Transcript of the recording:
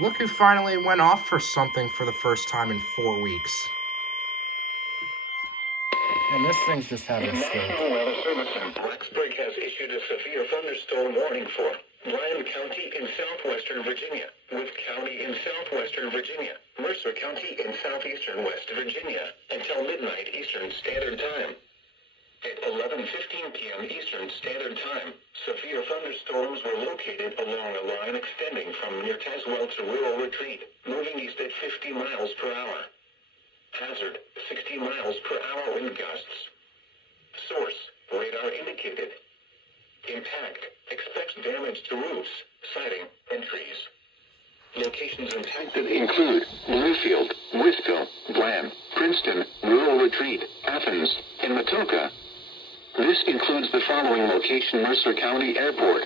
Look who finally went off for something for the first time in 4 weeks. And this thing's just having a stroke. National Weather Service in Blacksburg has issued a severe thunderstorm warning for Bryan County in southwestern Virginia, Wythe County in southwestern Virginia, Mercer County in southeastern West Virginia, until midnight Eastern Standard Time. At 11:15 p.m. Eastern Standard Time, severe thunderstorms were located along a line extending from near Tazewell to Rural Retreat, moving east at 50 miles per hour. Hazard, 60 miles per hour wind gusts. Source, radar indicated. Impact, expects damage to roofs, siding, and trees. Locations impacted include Bluefield, Wisco, Bland, Princeton, Rural Retreat, Athens, and Matoka. This includes the following location: Mercer County Airport,